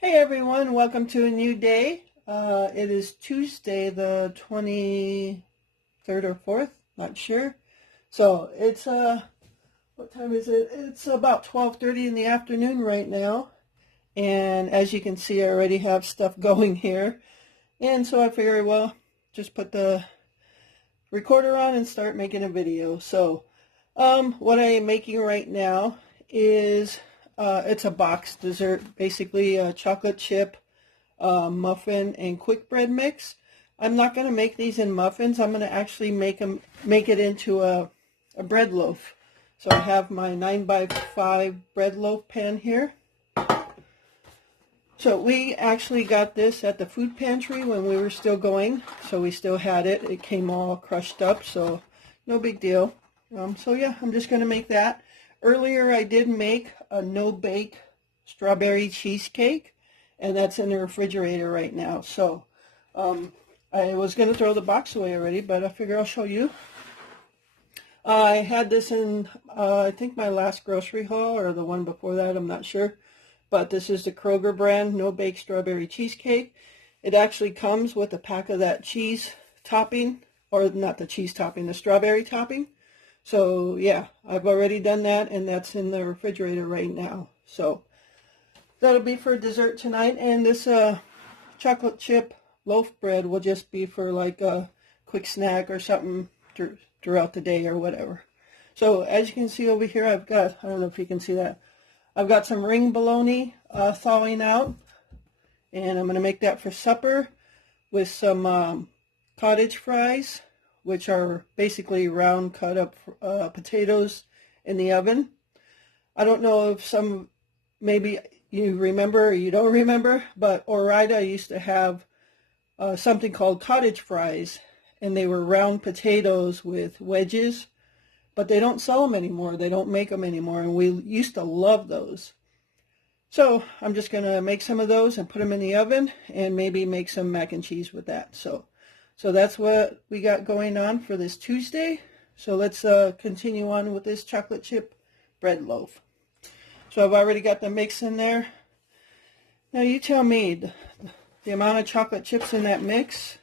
Hey everyone, welcome to a new day. It is Tuesday the 23rd or 4th, not sure. So it's, what time is it? It's about 12:30 in the afternoon right now. And as you can see, I already have stuff going here. And so I figured, well, just put the recorder on and start making a video. So what I am making right now is it's a box dessert, basically a chocolate chip muffin and quick bread mix. I'm not going to make these in muffins. I'm going to actually make it into a bread loaf. So I have my 9x5 bread loaf pan here. So we actually got this at the food pantry when we were still going. So we still had it. It came all crushed up, so no big deal. So yeah, I'm just going to make that. Earlier I did make a no-bake strawberry cheesecake, and that's in the refrigerator right now. So I was going to throw the box away already, but I figure I'll show you. I had this in, I think my last grocery haul, or the one before that, I'm not sure. But this is the Kroger brand no-bake strawberry cheesecake. It actually comes with a pack of that cheese topping, or not the cheese topping, the strawberry topping. So yeah, I've already done that, and that's in the refrigerator right now. So that'll be for dessert tonight, and this chocolate chip loaf bread will just be for like a quick snack or something throughout the day or whatever. So as you can see over here, I've got, I don't know if you can see that, I've got some ring bologna thawing out, and I'm going to make that for supper with some cottage fries, which are basically round cut up potatoes in the oven. I don't know if maybe you remember or you don't remember, but Ore-Ida used to have something called cottage fries, and they were round potatoes with wedges, but they don't sell them anymore. They don't make them anymore, and we used to love those. So I'm just going to make some of those and put them in the oven, and maybe make some mac and cheese with that. So that's what we got going on for this Tuesday. So let's continue on with this chocolate chip bread loaf. So I've already got the mix in there. Now you tell me, the amount of chocolate chips in that mix,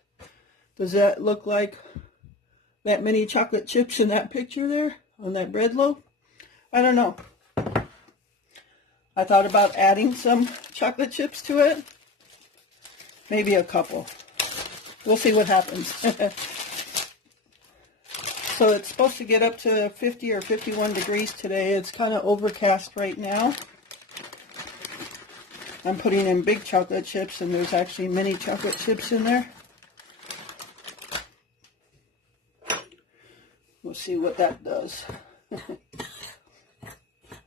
does that look like that many chocolate chips in that picture there on that bread loaf? I don't know. I thought about adding some chocolate chips to it. Maybe a couple. We'll see what happens. So it's supposed to get up to 50 or 51 degrees today. It's kind of overcast right now. I'm putting in big chocolate chips, and there's actually mini chocolate chips in there. We'll see what that does.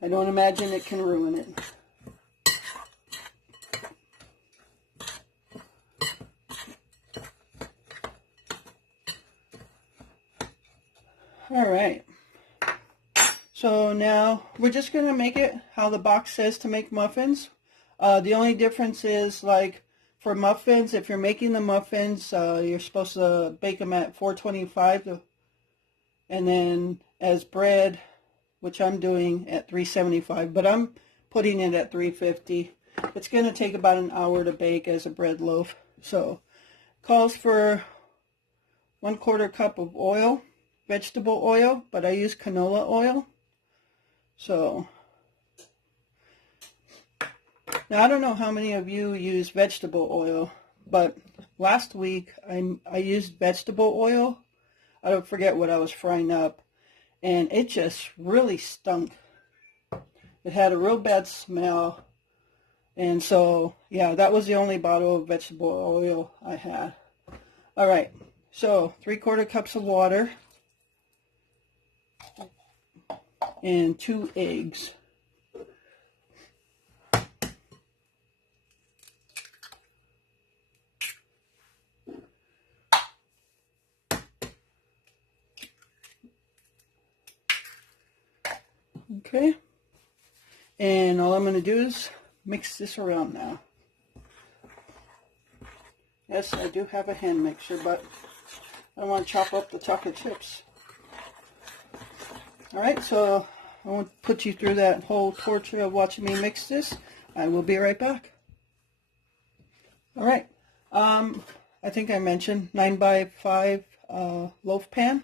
I don't imagine it can ruin it. All right. So now we're just going to make it how the box says to make muffins. The only difference is, like, for muffins, if you're making the muffins, you're supposed to bake them at 425, and then as bread, which I'm doing at 375, but I'm putting it at 350. It's going to take about an hour to bake as a bread loaf. So calls for 1/4 cup of oil, vegetable oil, but I use canola oil. So now I don't know how many of you use vegetable oil, but last week I used vegetable oil. I don't forget what I was frying up, and it just really stunk. It had a real bad smell, and so yeah, that was the only bottle of vegetable oil I had. All right, so 3/4 cups of water and 2 eggs. Okay, and all I'm going to do is mix this around now. Yes, I do have a hand mixer, but I don't want to chop up the chocolate chips. Alright, so I won't put you through that whole torture of watching me mix this. I will be right back. All right. I think I mentioned 9x5 loaf pan.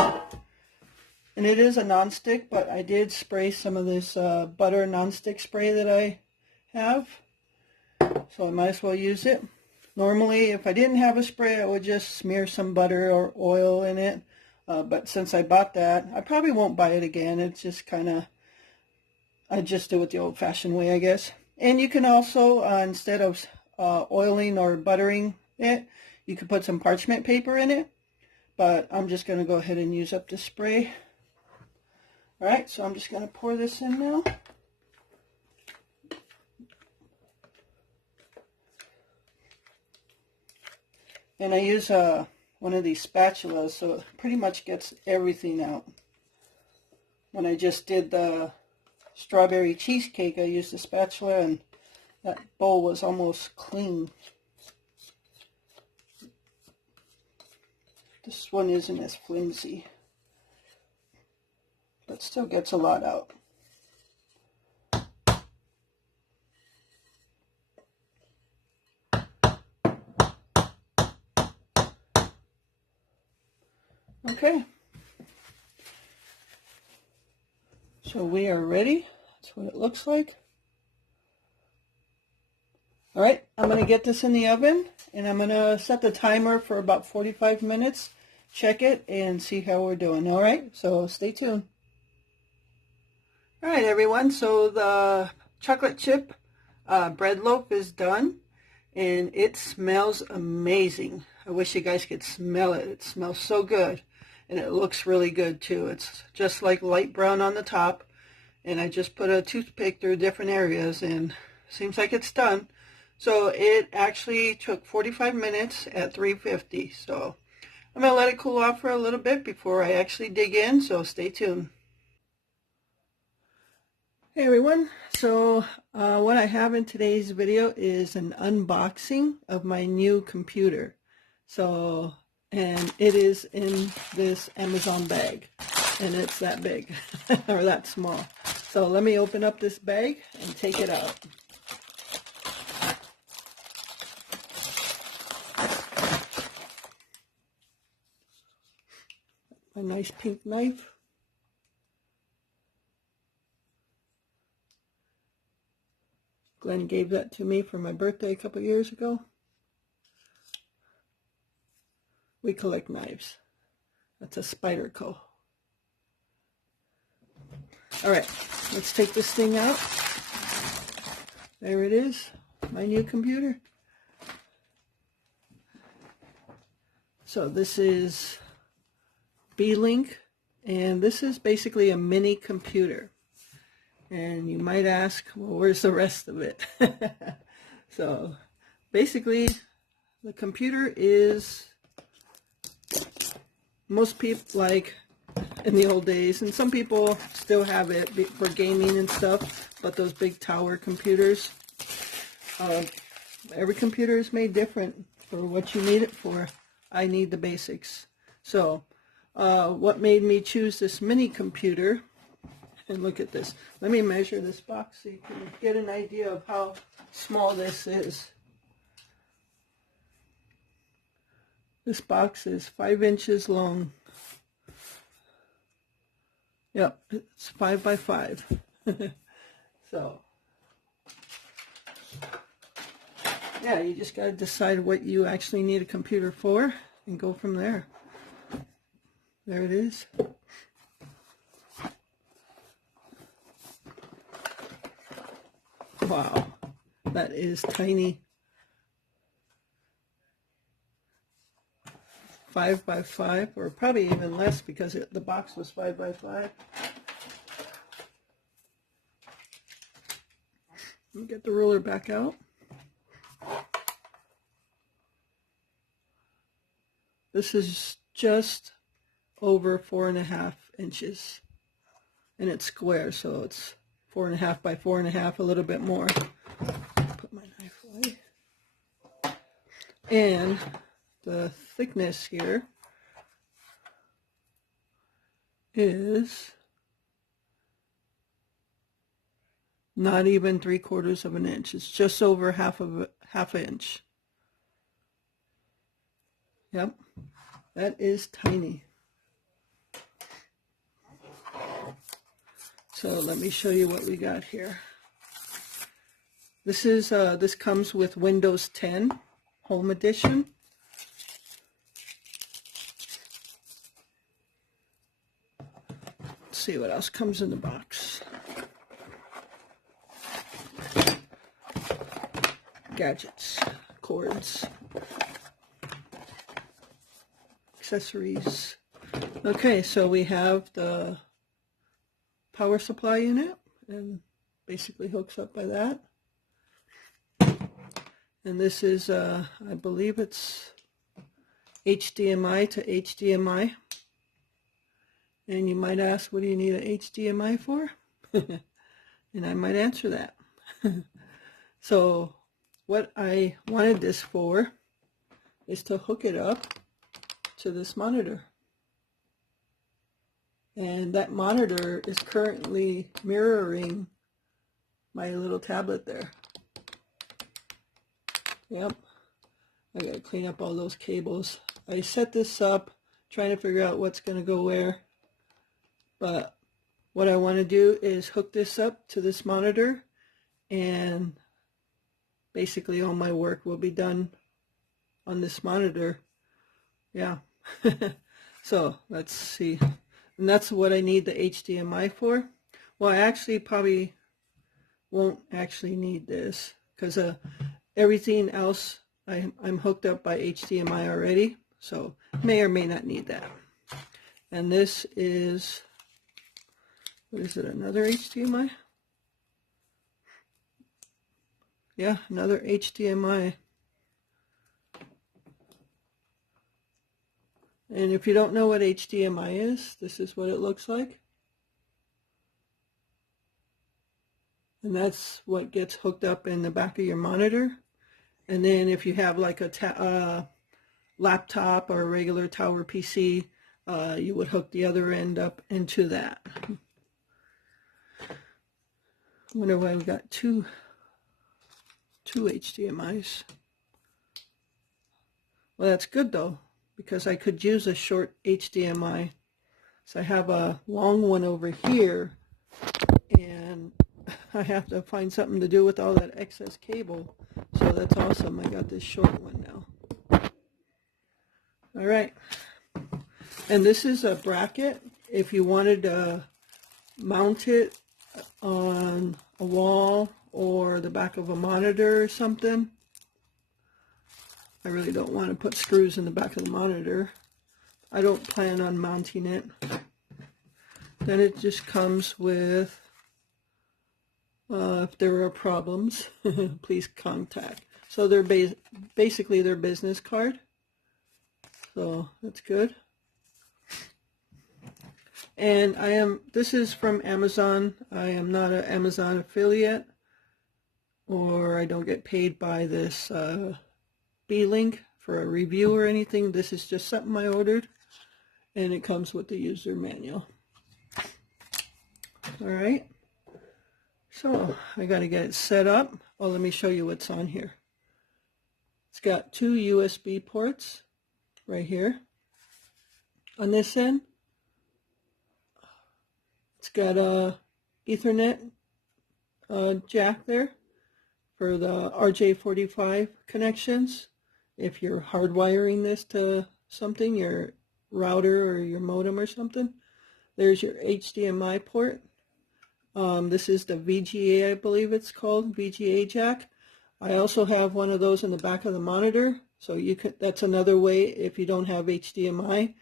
And it is a nonstick, but I did spray some of this butter nonstick spray that I have. So I might as well use it. Normally, if I didn't have a spray, I would just smear some butter or oil in it. But since I bought that, I probably won't buy it again. It's just kind of, I just do it the old-fashioned way, I guess. And you can also, instead of oiling or buttering it, you could put some parchment paper in it. But I'm just going to go ahead and use up the spray. All right, so I'm just going to pour this in now. And I use one of these spatulas, so it pretty much gets everything out. When I just did the strawberry cheesecake, I used the spatula, and that bowl was almost clean. This one isn't as flimsy, but still gets a lot out. Okay, so we are ready. That's what it looks like. All right, I'm going to get this in the oven, and I'm going to set the timer for about 45 minutes, check it, and see how we're doing. All right, so stay tuned. All right, everyone, so the chocolate chip bread loaf is done, and it smells amazing. I wish you guys could smell it. It smells so good, and it looks really good too. It's just like light brown on the top, and I just put a toothpick through different areas, and seems like it's done. So it actually took 45 minutes at 350. So I'm going to let it cool off for a little bit before I actually dig in, so stay tuned. Hey everyone, so what I have in today's video is an unboxing of my new computer. So, and it is in this Amazon bag, and it's that big, or that small. So let me open up this bag and take it out. A nice pink knife. Glenn gave that to me for my birthday a couple years ago. We collect knives. That's a Spyderco. All right, let's take this thing out. There it is, my new computer. So this is B-Link, and this is basically a mini computer. And you might ask, well, where's the rest of it? So basically, the computer is, most people, like in the old days, and some people still have it for gaming and stuff, but those big tower computers, every computer is made different for what you need it for. I need the basics. So what made me choose this mini computer, and look at this. Let me measure this box so you can get an idea of how small this is. This box is 5 inches long. Yep, it's 5 by 5. So, yeah, you just got to decide what you actually need a computer for and go from there. There it is. Wow, that is tiny. 5 by 5, or probably even less because the box was 5 by 5. Let me get the ruler back out. This is just over 4.5 inches, and it's square, so it's 4.5 by 4.5, a little bit more. Put my knife away. And the thickness here is not even 3/4 of an inch. It's just over half an inch. Yep, that is tiny. So let me show you what we got here. This is this comes with Windows 10 Home Edition. Let's see what else comes in the box. Gadgets, cords, accessories. Okay, so we have the power supply unit, and basically hooks up by that. And this is, I believe it's HDMI to HDMI. And you might ask, what do you need an HDMI for? And I might answer that. So what I wanted this for is to hook it up to this monitor. And that monitor is currently mirroring my little tablet there. Yep. I gotta clean up all those cables. I set this up trying to figure out what's gonna go where. But what I want to do is hook this up to this monitor, and basically all my work will be done on this monitor. Yeah. So let's see. And that's what I need the HDMI for. Well, I actually probably won't actually need this because everything else I'm hooked up by HDMI already, so may or may not need that. And this is, what is it, another HDMI? Yeah, another HDMI. And if you don't know what HDMI is, this is what it looks like. And that's what gets hooked up in the back of your monitor. And then if you have like a laptop or a regular tower PC, you would hook the other end up into that. I wonder why we got two HDMIs. Well, that's good though, because I could use a short HDMI. So I have a long one over here, and I have to find something to do with all that excess cable. So that's awesome. I got this short one now. All right. And this is a bracket. If you wanted to mount it on a wall or the back of a monitor or something. I really don't want to put screws in the back of the monitor. I don't plan on mounting it. Then it just comes with, if there are problems, please contact. So they're basically their business card. So that's good. And this is from Amazon. I am not an Amazon affiliate, or I don't get paid by this B-Link for a review or anything. This is just something I ordered, and it comes with the user manual. All right. So I got to get it set up. Oh, let me show you what's on here. It's got two USB ports right here on this end. It's got a Ethernet jack there for the RJ45 connections. If you're hardwiring this to something, your router or your modem or something, there's your HDMI port. This is the VGA, I believe it's called, VGA jack. I also have one of those in the back of the monitor, so you could, that's another way if you don't have HDMI,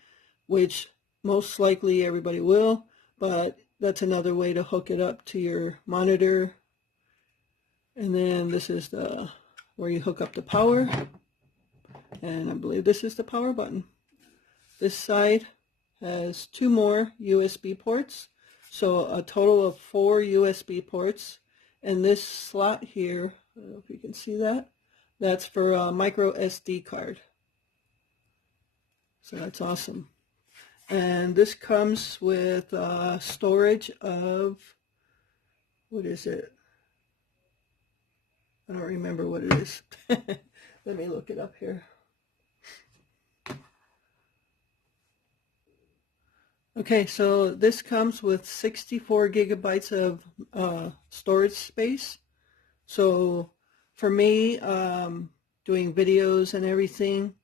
which most likely everybody will, but that's another way to hook it up to your monitor. And then this is the where you hook up the power, and I believe this is the power button. This side has two more USB ports, so a total of 4 USB ports. And this slot here, I don't know if you can see that, that's for a micro SD card. So that's awesome. And this comes with storage of, what is it? I don't remember what it is. Let me look it up here. Okay, so this comes with 64 gigabytes of storage space. So for me, doing videos and everything,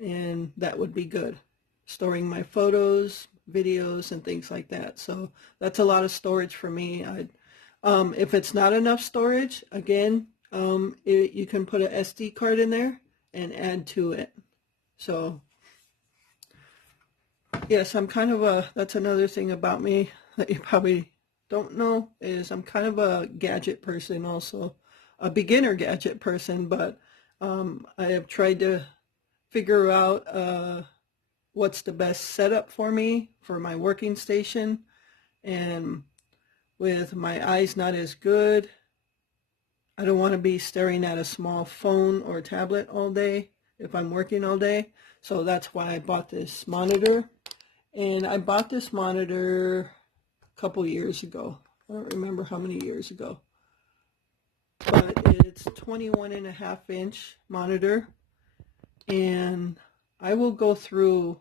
and that would be good. Storing my photos, videos, and things like that. So that's a lot of storage for me. If it's not enough storage, again, you can put an SD card in there and add to it. So yes, I'm kind of that's another thing about me that you probably don't know, is I'm kind of a gadget person also. A beginner gadget person, but I have tried to figure out what's the best setup for me for my working station. And with my eyes not as good, I don't want to be staring at a small phone or tablet all day if I'm working all day. So that's why I bought this monitor. And I bought this monitor a couple years ago. I don't remember how many years ago. But it's 21.5-inch monitor. And I will go through,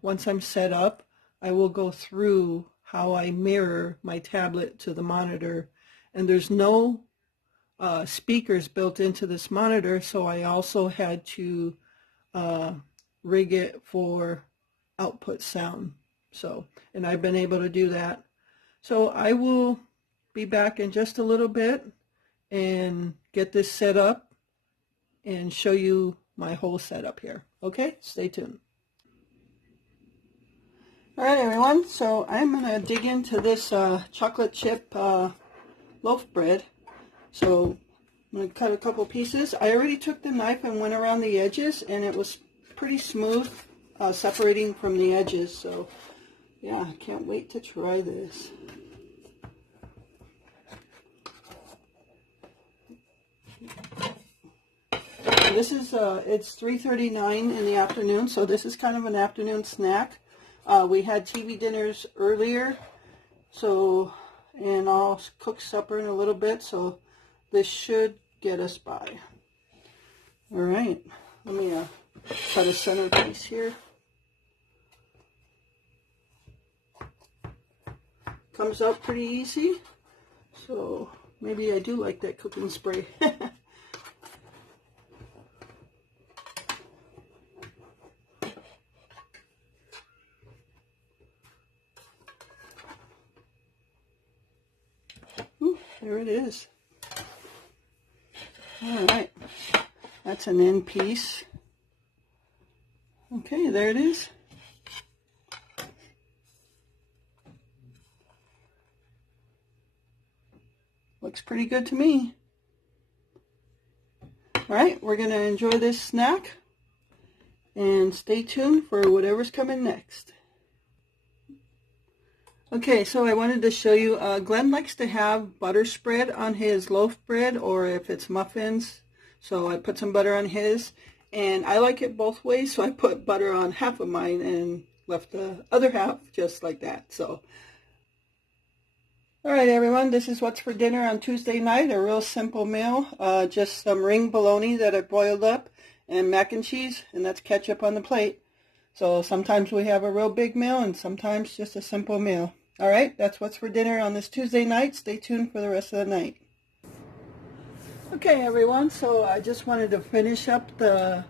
once I'm set up, I will go through how I mirror my tablet to the monitor. And there's no speakers built into this monitor, so I also had to rig it for output sound. So, and I've been able to do that. So I will be back in just a little bit and get this set up and show you my whole setup here. Okay, stay tuned. All right, everyone, so I'm going to dig into this chocolate chip loaf bread. So I'm going to cut a couple pieces. I already took the knife and went around the edges, and it was pretty smooth separating from the edges. So yeah, I can't wait to try this. This is, it's 3:39 in the afternoon, so this is kind of an afternoon snack. We had TV dinners earlier, so, and I'll cook supper in a little bit, so this should get us by. All right, let me cut a center piece here. Comes out pretty easy, so maybe I do like that cooking spray. Ooh, there it is. All right, that's an end piece. Okay, there it is. Looks pretty good to me. All right, we're going to enjoy this snack and stay tuned for whatever's coming next. Okay, so I wanted to show you, Glenn likes to have butter spread on his loaf bread, or if it's muffins. So I put some butter on his, and I like it both ways, so I put butter on half of mine and left the other half just like that. So, all right, everyone, this is what's for dinner on Tuesday night, a real simple meal. Just some ring bologna that I boiled up and mac and cheese, and that's ketchup on the plate. So sometimes we have a real big meal and sometimes just a simple meal. All right, that's what's for dinner on this Tuesday night. Stay tuned for the rest of the night. Okay, everyone, so I just wanted to finish up the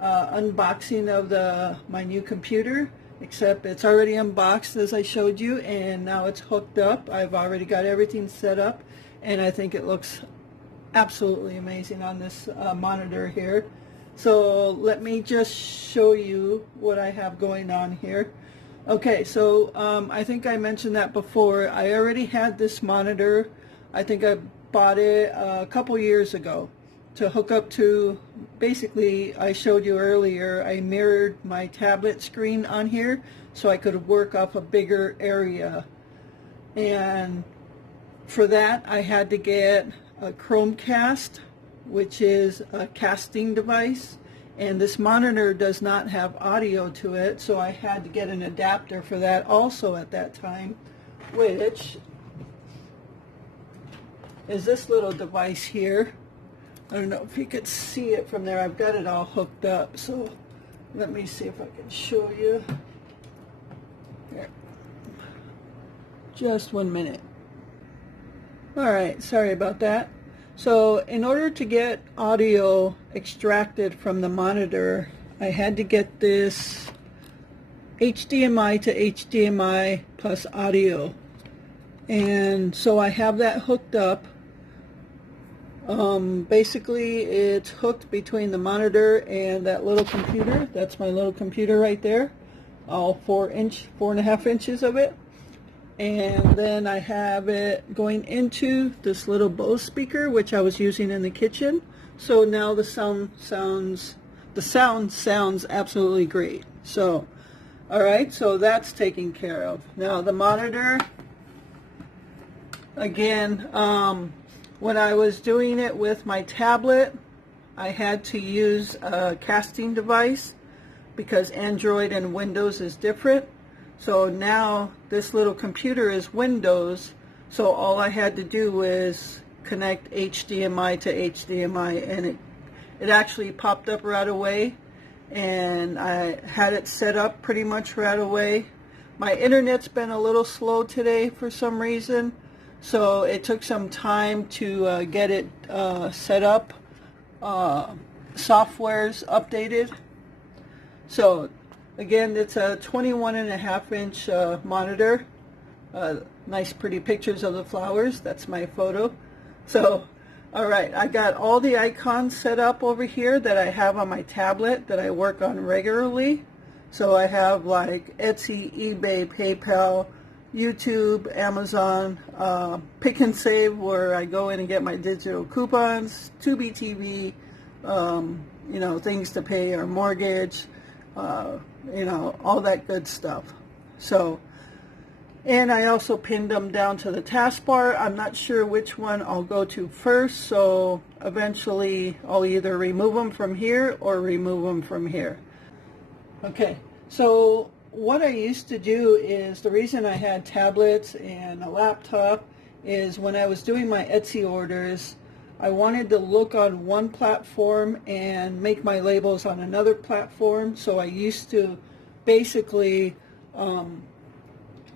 unboxing of my new computer, except it's already unboxed as I showed you, and now it's hooked up. I've already got everything set up, and I think it looks absolutely amazing on this monitor here. So let me just show you what I have going on here. Okay, so I think I mentioned that before. I already had this monitor. I think I bought it a couple years ago to hook up to, basically, I showed you earlier, I mirrored my tablet screen on here so I could work off a bigger area. And for that, I had to get a Chromecast, which is a casting device, and this monitor does not have audio to it, so I had to get an adapter for that also at that time, which is this little device here. I don't know if you could see it from there. I've got it all hooked up, so let me see if I can show you. Here. Just 1 minute. All right, sorry about that. So in order to get audio extracted from the monitor, I had to get this HDMI to HDMI plus audio. And so I have that hooked up. Basically it's hooked between the monitor and that little computer. That's my little computer right there. All 4.5 inches of it. And then I have it going into this little Bose speaker, which I was using in the kitchen. So now the sound sounds absolutely great. So, all right, so that's taken care of. Now the monitor, again, when I was doing it with my tablet, I had to use a casting device because Android and Windows is different. So now this little computer is Windows, so all I had to do was connect HDMI to HDMI, and it actually popped up right away, and I had it set up pretty much right away. My internet's been a little slow today for some reason, so it took some time to get it set up, software's updated. So again, it's a 21.5 inch monitor. Nice pretty pictures of the flowers. That's my photo. So, all right, I got all the icons set up over here that I have on my tablet that I work on regularly. So I have like Etsy, eBay, PayPal, YouTube, Amazon, Pick and Save, where I go in and get my digital coupons, Tubi TV, you know, things to pay our mortgage, you know, all that good stuff. So, and I also pinned them down to the taskbar. I'm not sure which one I'll go to first, so eventually I'll either remove them from here or remove them from here. Okay, so what I used to do is, the reason I had tablets and a laptop is when I was doing my Etsy orders, I wanted to look on one platform and make my labels on another platform. So I used to basically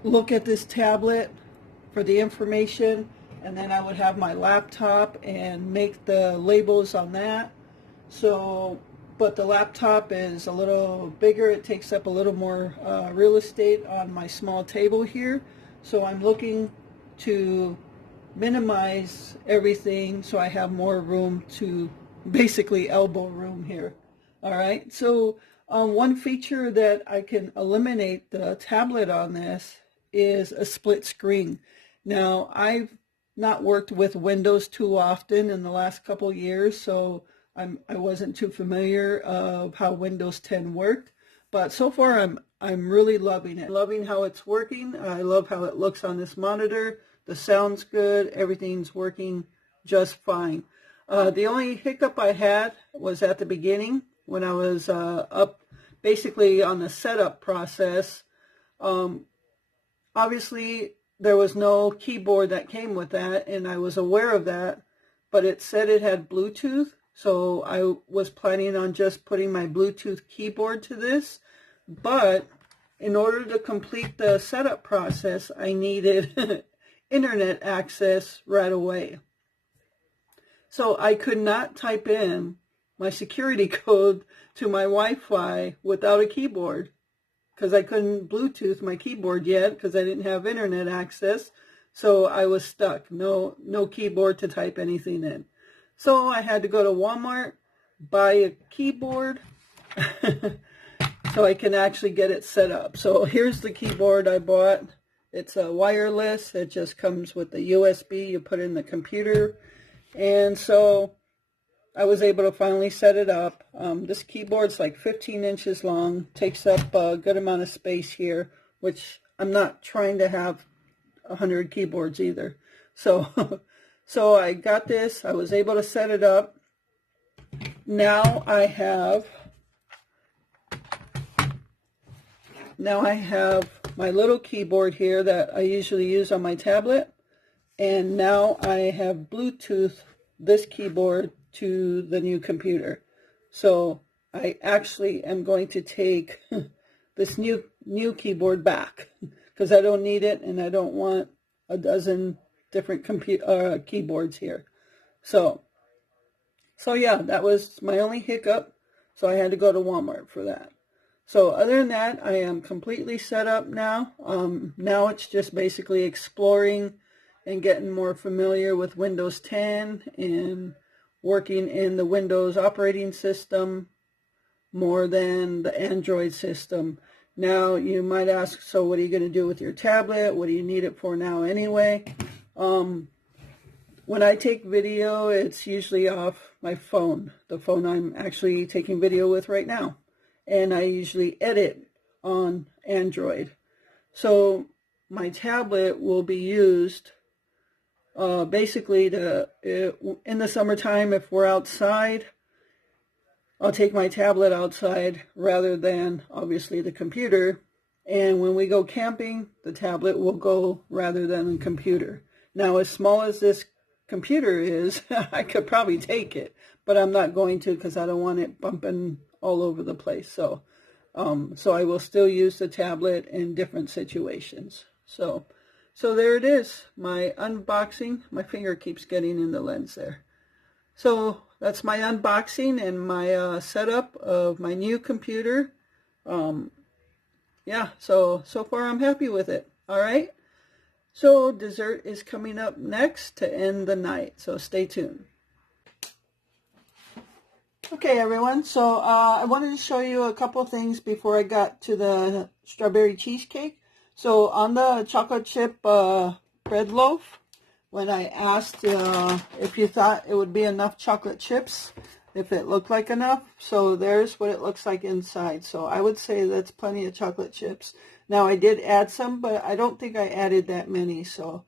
look at this tablet for the information, and then I would have my laptop and make the labels on that. So, but the laptop is a little bigger. It takes up a little more real estate on my small table here. So I'm looking to minimize everything so I have more room to, basically elbow room here. All right, so one feature that I can eliminate the tablet on this is a split screen. Now, I've not worked with Windows too often in the last couple years, so I wasn't too familiar of how Windows 10 worked, but so far I'm really loving it. Loving how it's working. I love how it looks on this monitor. The sound's good. Everything's working just fine. The only hiccup I had was at the beginning when I was up basically on the setup process. Obviously, there was no keyboard that came with that, and I was aware of that, but it said it had Bluetooth, so I was planning on just putting my Bluetooth keyboard to this, but in order to complete the setup process, I needed internet access right away. So I could not type in my security code to my Wi-Fi without a keyboard, because I couldn't Bluetooth my keyboard yet because I didn't have internet access. So I was stuck. No keyboard to type anything in. So I had to go to Walmart, buy a keyboard so I can actually get it set up. So here's the keyboard I bought. It's a wireless. It just comes with the USB you put in the computer. And so I was able to finally set it up. This keyboard's like 15 inches long, takes up a good amount of space here, which I'm not trying to have 100 keyboards either. So, so I got this. I was able to set it up. Now I have my little keyboard here that I usually use on my tablet. And now I have Bluetooth this keyboard to the new computer. So I actually am going to take this new keyboard back because I don't need it and I don't want a dozen different keyboards here. So yeah, that was my only hiccup. So I had to go to Walmart for that. So other than that, I am completely set up now. Now it's just basically exploring and getting more familiar with Windows 10 and working in the Windows operating system more than the Android system. Now you might ask, so what are you going to do with your tablet? What do you need it for now anyway? When I take video, it's usually off my phone, the phone I'm actually taking video with right now. And I usually edit on Android. So my tablet will be used basically in the summertime, if we're outside, I'll take my tablet outside rather than obviously the computer. And when we go camping, the tablet will go rather than the computer. Now, as small as this computer is, I could probably take it, but I'm not going to because I don't want it bumping all over the place. So I will still use the tablet in different situations. So there it is, my unboxing. My finger keeps getting in the lens there. So that's my unboxing and my setup of my new computer. Yeah, so far I'm happy with it. All right. So dessert is coming up next to end the night. So stay tuned. Okay, everyone. So I wanted to show you a couple things before I got to the strawberry cheesecake. So on the chocolate chip bread loaf, when I asked if you thought it would be enough chocolate chips, if it looked like enough. So there's what it looks like inside. So I would say that's plenty of chocolate chips. Now I did add some, but I don't think I added that many. So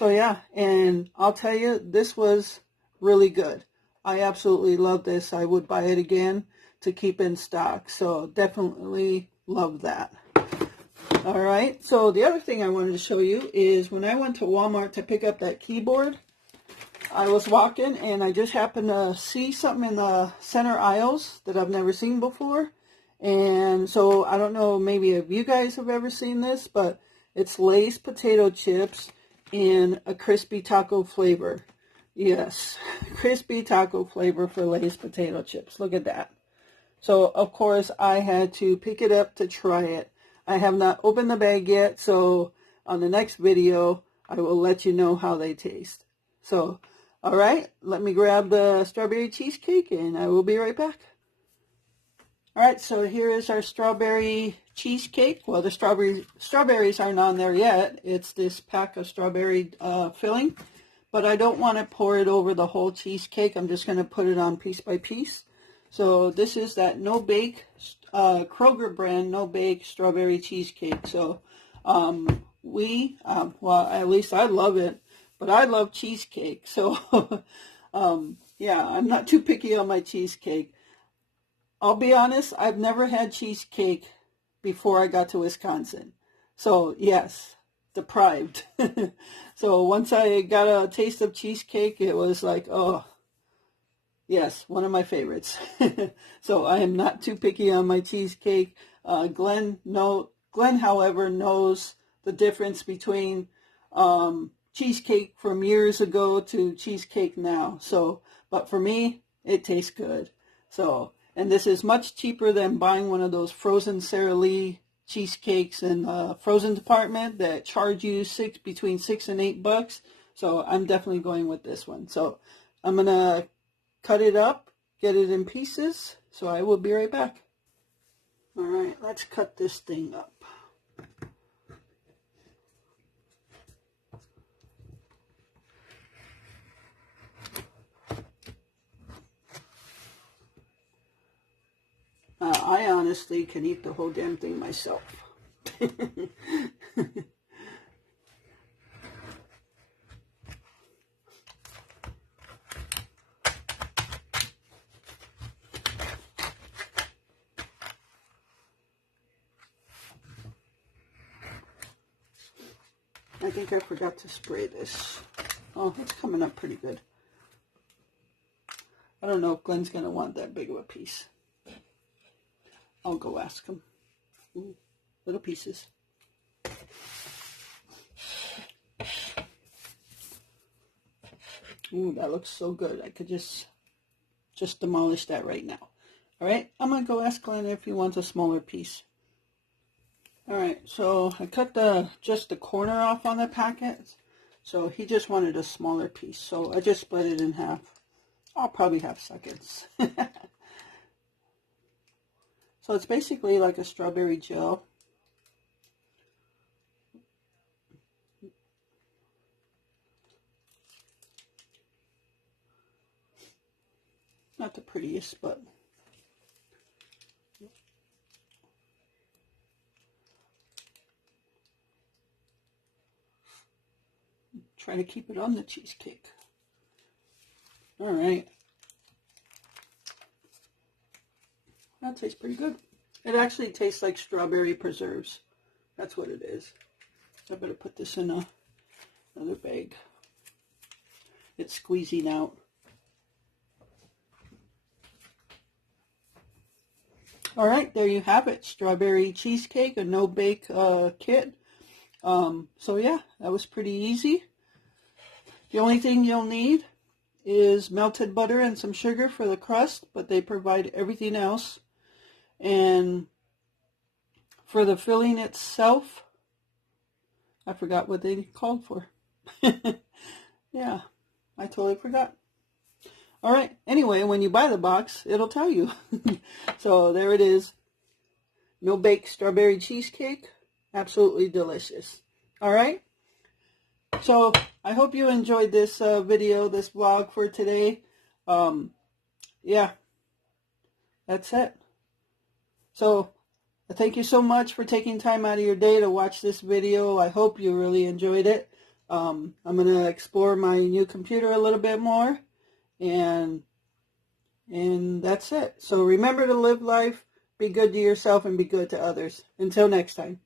yeah, and I'll tell you, this was really good. I absolutely love this. I would buy it again to keep in stock. So definitely love that. All right, so the other thing I wanted to show you is when I went to Walmart to pick up that keyboard, I was walking and I just happened to see something in the center aisles that I've never seen before. And so I don't know, maybe if you guys have ever seen this, but it's Lay's potato chips in a crispy taco flavor. Yes, crispy taco flavor for Lay's potato chips. Look at that. So, of course, I had to pick it up to try it. I have not opened the bag yet, so on the next video, I will let you know how they taste. So, all right, let me grab the strawberry cheesecake, and I will be right back. All right, so here is our strawberry cheesecake. Well, the strawberries aren't on there yet. It's this pack of strawberry filling, but I don't want to pour it over the whole cheesecake. I'm just going to put it on piece by piece. So this is that no-bake, Kroger brand no-bake strawberry cheesecake. So well, at least I love it, but I love cheesecake. So yeah, I'm not too picky on my cheesecake. I'll be honest, I've never had cheesecake before I got to Wisconsin. So yes, deprived. So once I got a taste of cheesecake, it was like, oh, yes, one of my favorites. So I am not too picky on my cheesecake. Glenn, however, knows the difference between cheesecake from years ago to cheesecake now. So, but for me, it tastes good. So, and this is much cheaper than buying one of those frozen Sara Lee cheesecakes in the frozen department that charge you between $6 and $8. So I'm definitely going with this one. So I'm gonna cut it up, get it in pieces. So I will be right back. All right, let's cut this thing up. I honestly can eat the whole damn thing myself. I think I forgot to spray this. Oh, it's coming up pretty good. I don't know if Glenn's going to want that big of a piece. I'll go ask him. Ooh, little pieces. Ooh, that looks so good. I could just demolish that right now. All right, I'm going to go ask Glenn if he wants a smaller piece. All right, so I cut just the corner off on the packet. So he just wanted a smaller piece. So I just split it in half. I'll probably have seconds. So it's basically like a strawberry gel. Not the prettiest, but try to keep it on the cheesecake. All right. That tastes pretty good. It actually tastes like strawberry preserves. That's what it is. I better put this in another bag. It's squeezing out. All right, there you have it. Strawberry cheesecake, a no-bake kit. So yeah, that was pretty easy. The only thing you'll need is melted butter and some sugar for the crust, but they provide everything else. And for the filling itself, I forgot what they called for. Yeah, I totally forgot. All right, anyway, when you buy the box, it'll tell you. So there it is. No-bake strawberry cheesecake. Absolutely delicious. All right. So I hope you enjoyed this video, this vlog for today. Yeah, that's it. So thank you so much for taking time out of your day to watch this video. I hope you really enjoyed it. I'm going to explore my new computer a little bit more. And that's it. So remember to live life, be good to yourself, and be good to others. Until next time.